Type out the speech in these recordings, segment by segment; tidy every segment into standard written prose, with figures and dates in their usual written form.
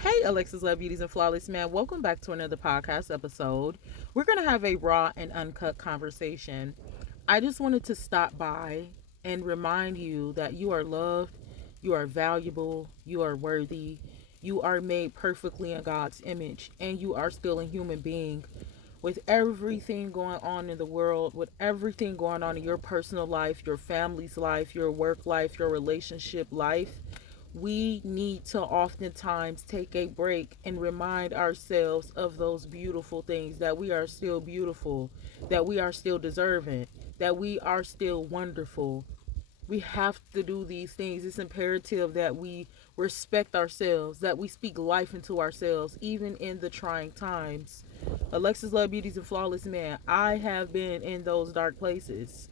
Hey, Alexis Love Beauties and Flawless Man. Welcome back to another podcast episode. We're going to have a raw and uncut conversation. I just wanted to stop by and remind you that you are loved, you are valuable, you are worthy, you are made perfectly in God's image, and you are still a human being. With everything going on in the world, with everything going on in your personal life, your family's life, your work life, your relationship life, we need to oftentimes take a break and remind ourselves of those beautiful things, that we are still beautiful, that we are still deserving, that we are still wonderful. We have to do these things. It's imperative that we respect ourselves, that we speak life into ourselves, even in the trying times. Alexis Love Beauties and Flawless Man, I have been in those dark places.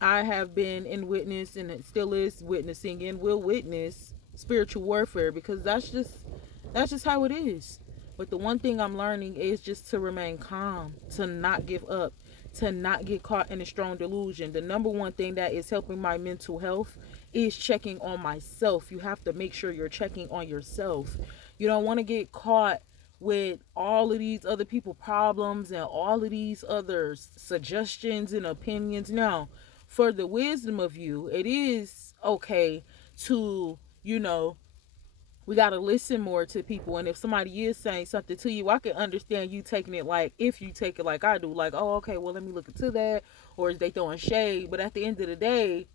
I have been in witness, and it still is witnessing and will witness spiritual warfare, because that's just how it is. But the one thing I'm learning is just to remain calm, to not give up, to not get caught in a strong delusion. The number one thing that is helping my mental health is checking on myself. You have to make sure you're checking on yourself. You don't want to get caught with all of these other people problems and all of these other suggestions and opinions. Now, for the wisdom of you, it is okay to, we got to listen more to people. And if somebody is saying something to you, I can understand you taking it, like, if you take it like I do, like, oh, okay, well, let me look into that. Or is they throwing shade? But at the end of the day,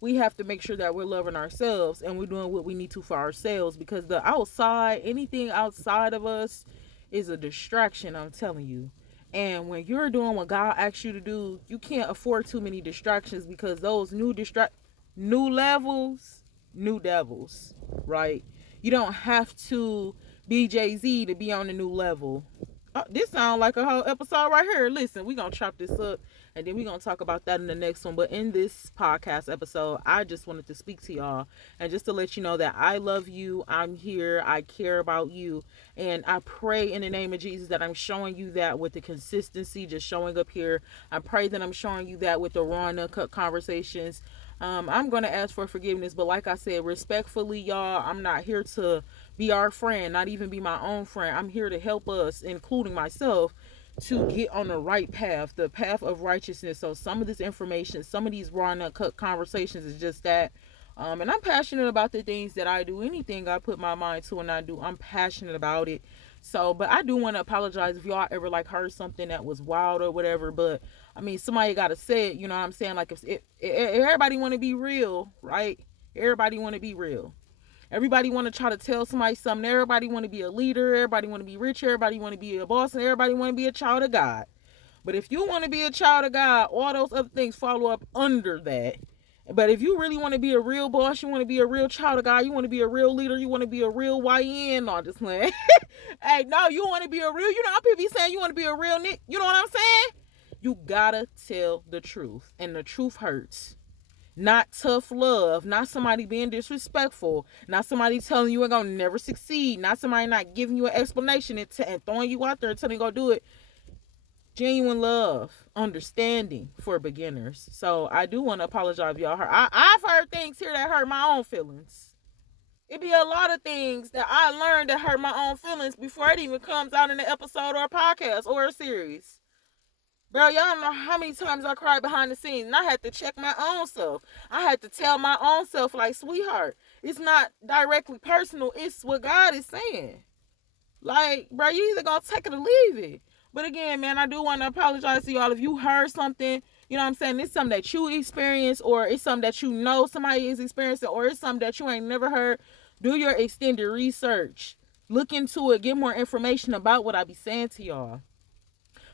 we have to make sure that we're loving ourselves and we're doing what we need to for ourselves, because the outside, anything outside of us is a distraction, I'm telling you. And when you're doing what God asks you to do, you can't afford too many distractions, because those new levels, new devils, right? You don't have to be Jay-Z to be on a new level. This sounds like a whole episode right here. Listen, we're going to chop this up, and then we're going to talk about that in the next one. But in this podcast episode, I just wanted to speak to y'all and just to let you know that I love you. I'm here. I care about you. And I pray in the name of Jesus that I'm showing you that with the consistency, just showing up here. I pray that I'm showing you that with the raw and uncut conversations. I'm going to ask for forgiveness, but like I said, respectfully, y'all, I'm not here to be our friend, not even be my own friend. I'm here to help us, including myself, to get on the right path, the path of righteousness. So some of this information, some of these raw and uncut conversations is just that. And I'm passionate about the things that I do. Anything I put my mind to and I do, I'm passionate about it. So, but I do want to apologize if y'all ever like heard something that was wild or whatever. But I mean, somebody got to say it. You know what I'm saying? Like, if everybody want to be real, right? Everybody want to be real. Everybody want to try to tell somebody something. Everybody want to be a leader. Everybody want to be rich. Everybody want to be a boss. And everybody want to be a child of God. But if you want to be a child of God, all those other things follow up under that. But if you really want to be a real boss, you want to be a real child of God, you want to be a real leader, you want to be a real YN, no, just playing. Hey, no, you want to be a real, how people be saying you want to be a real Nick, you know what I'm saying? You gotta tell the truth, and the truth hurts. Not tough love, not somebody being disrespectful, not somebody telling you you're gonna never succeed, not somebody not giving you an explanation and throwing you out there and telling you go do it. Genuine love, understanding for beginners. So I do want to apologize if y'all heard. I've heard things here that hurt my own feelings. It be a lot of things that I learned that hurt my own feelings before it even comes out in an episode or a podcast or a series. Bro, y'all don't know how many times I cried behind the scenes, and I had to check my own self. I had to tell my own self, like, sweetheart, it's not directly personal. It's what God is saying. Like, bro, you either gonna take it or leave it. But again, man, I do want to apologize to y'all if you heard something, you know what I'm saying, it's something that you experienced, or it's something that you know somebody is experiencing, or it's something that you ain't never heard. Do your extended research. Look into it. Get more information about what I be saying to y'all.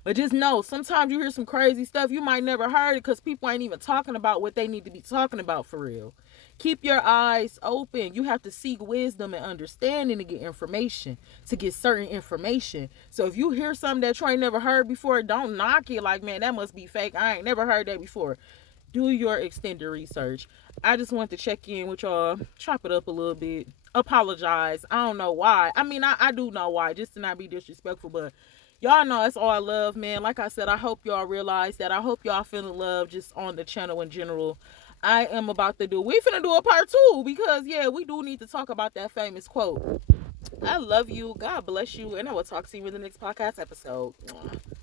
But just know, sometimes you hear some crazy stuff, you might never heard it because people ain't even talking about what they need to be talking about for real. Keep your eyes open. You have to seek wisdom and understanding to get information, to get certain information. So if you hear something that you ain't never heard before, don't knock it like, man, that must be fake. I ain't never heard that before. Do your extended research. I just want to check in with y'all, chop it up a little bit, apologize. I don't know why. I mean, I do know why, just to not be disrespectful, but y'all know that's all I love, man. Like I said, I hope y'all realize that. I hope y'all feeling love just on the channel in general. I am about to do, we finna do a part 2, because yeah, we do need to talk about that famous quote. I love you. God bless you. And I will talk to you in the next podcast episode. Mwah.